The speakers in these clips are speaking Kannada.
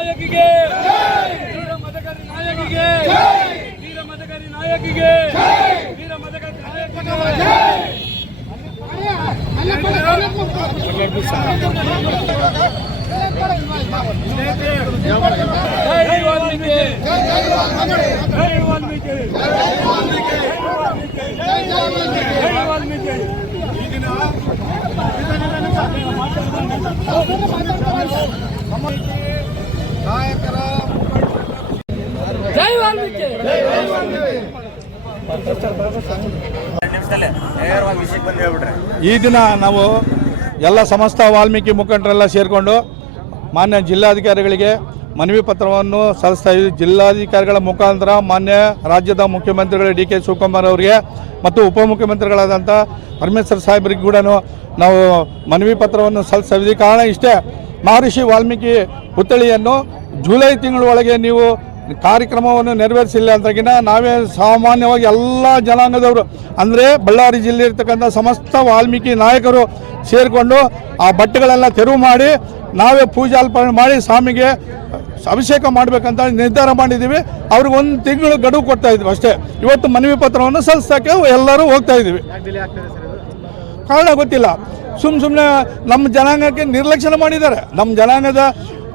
ನಾಯಕಿಗೆ ವೀರ ಮದಕರಿ ನಾಯಕಿಗೆ ವೀರ ಮದಕರಿ ನಾಯಕಿಗೆ ವೀರ ಮದಕರಿ ನಾಯಕಿಗೆ ಜೈ ವಾಲ್ಮೀಕಿ ಜೈ ವಾಲ್ಮೀಕಿ ಜೈ ವಾಲ್ಮೀಕಿ ಈ ದಿನ ನಾಯಕರ ಜೈ ವಾಲ್ಮೀಕಿ ಈ ದಿನ ನಾವು ಎಲ್ಲ ಸಮಸ್ತ ವಾಲ್ಮೀಕಿ ಮುಖಂಡರೆಲ್ಲ ಸೇರಿಕೊಂಡು ಮಾನ್ಯ ಜಿಲ್ಲಾಧಿಕಾರಿಗಳಿಗೆ ಮನವಿ ಪತ್ರವನ್ನು ಸಲ್ಲಿಸ್ತಾ ಇದ್ದೀವಿ. ಜಿಲ್ಲಾಧಿಕಾರಿಗಳ ಮುಖಾಂತರ ಮಾನ್ಯ ರಾಜ್ಯದ ಮುಖ್ಯಮಂತ್ರಿಗಳು ಡಿ ಕೆ ಶಿವಕುಮಾರ್ ಅವರಿಗೆ ಮತ್ತು ಉಪಮುಖ್ಯಮಂತ್ರಿಗಳಾದಂಥ ಪರಮೇಶ್ವರ್ ಸಾಹೇಬರಿಗೆ ಕೂಡ ನಾವು ಮನವಿ ಪತ್ರವನ್ನು ಸಲ್ಲಿಸ್ತಾ ಇದ್ದೀವಿ. ಕಾರಣ ಇಷ್ಟೇ, ಮಹರ್ಷಿ ವಾಲ್ಮೀಕಿ ಪುತ್ಥಳಿಯನ್ನು ಜುಲೈ ತಿಂಗಳೊಳಗೆ ನೀವು ಕಾರ್ಯಕ್ರಮವನ್ನು ನೆರವೇರಿಸಿಲ್ಲ ಅಂತಾಗಿನ ನಾವೇ ಸಾಮಾನ್ಯವಾಗಿ ಎಲ್ಲ ಜನಾಂಗದವರು ಅಂದರೆ ಬಳ್ಳಾರಿ ಜಿಲ್ಲೆ ಇರ್ತಕ್ಕಂಥ ಸಮಸ್ತ ವಾಲ್ಮೀಕಿ ನಾಯಕರು ಸೇರಿಕೊಂಡು ಆ ಬಟ್ಟೆಗಳೆಲ್ಲ ತೆರವು ಮಾಡಿ ನಾವೇ ಪೂಜಾಲ್ಪನೆ ಮಾಡಿ ಸ್ವಾಮಿಗೆ ಅಭಿಷೇಕ ಮಾಡಬೇಕಂತ ನಿರ್ಧಾರ ಮಾಡಿದ್ದೀವಿ. ಅವ್ರಿಗೆ 1 ತಿಂಗಳು ಗಡುವು ಕೊಡ್ತಾ ಇದ್ವಿ ಅಷ್ಟೇ. ಇವತ್ತು ಮನವಿ ಪತ್ರವನ್ನು ಸಲ್ಲಿಸೋಕ್ಕೆ ಎಲ್ಲರೂ ಹೋಗ್ತಾ ಇದ್ದೀವಿ. ಕಾರಣ ಗೊತ್ತಿಲ್ಲ, ಸುಮ್ಮನೆ ನಮ್ಮ ಜನಾಂಗಕ್ಕೆ ನಿರ್ಲಕ್ಷ್ಯ ಮಾಡಿದ್ದಾರೆ.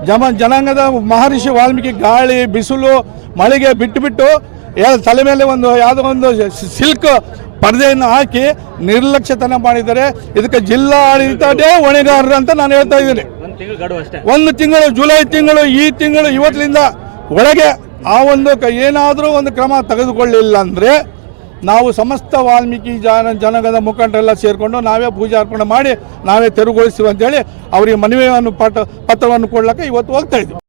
ನಮ್ಮ ಜನಾಂಗದ ಮಹರ್ಷಿ ವಾಲ್ಮೀಕಿ ಗಾಳಿ ಬಿಸಿಲು ಮಳೆಗೆ ಬಿಟ್ಟು ತಲೆ ಮೇಲೆ ಯಾವುದೋ ಒಂದು ಸಿಲ್ಕ್ ಪರದೆಯನ್ನು ಹಾಕಿ ನಿರ್ಲಕ್ಷ್ಯತನ ಮಾಡಿದ್ದಾರೆ. ಇದಕ್ಕೆ ಜಿಲ್ಲಾ ಆಡಳಿತದೇ ಹೊಣೆಗಾರರು ಅಂತ ನಾನು ಹೇಳ್ತಾ ಇದ್ದೀನಿ. 1 ತಿಂಗಳು ಜುಲೈ ತಿಂಗಳು ಈ ತಿಂಗಳು ಇವತ್ತಿನಿಂದ ಒಳಗೆ ಆ ಒಂದು ಏನಾದರೂ ಒಂದು ಕ್ರಮ ತೆಗೆದುಕೊಳ್ಳಿಲ್ಲ ಅಂದರೆ ನಾವು ಸಮಸ್ತ ವಾಲ್ಮೀಕಿ ಜನಾಂಗದ ಮುಖಂಡರೆಲ್ಲ ಸೇರಿಕೊಂಡು ನಾವೇ ಪೂಜೆ ಅರ್ಪಣೆ ಮಾಡಿ ನಾವೇ ತೆರವುಗೊಳಿಸ್ತೀವಿ ಅಂತೇಳಿ ಅವರಿಗೆ ಮನವಿಯನ್ನು ಪತ್ರವನ್ನು ಕೊಡ್ಲಿಕ್ಕೆ ಇವತ್ತು ಹೋಗ್ತಾ ಇದ್ದೀವಿ.